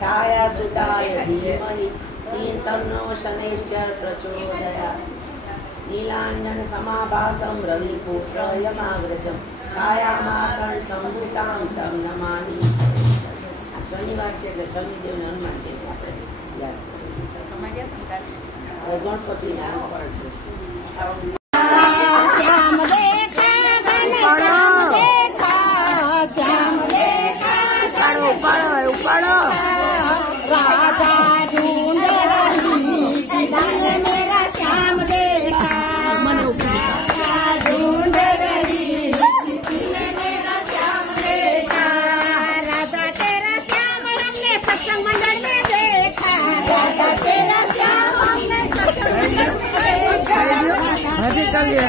छाया सुताय धीमहि तन्नो शनैश्चर प्रचोदयात्। नीलांजन समाभासं रविपुत्र यमाग्रजं छायामाकर्ण संभूतां तं नमामि। शनिवार છે એટલે શનિદેવ ને હનુમાન જયંતિ આપણે યાદ ગણપતિ ના कर लिया